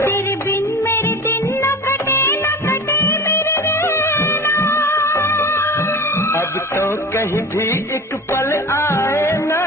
तेरे बिन मेरे दिन न कटे मेरे नैना। अब तो कहीं भी एक पल आए ना,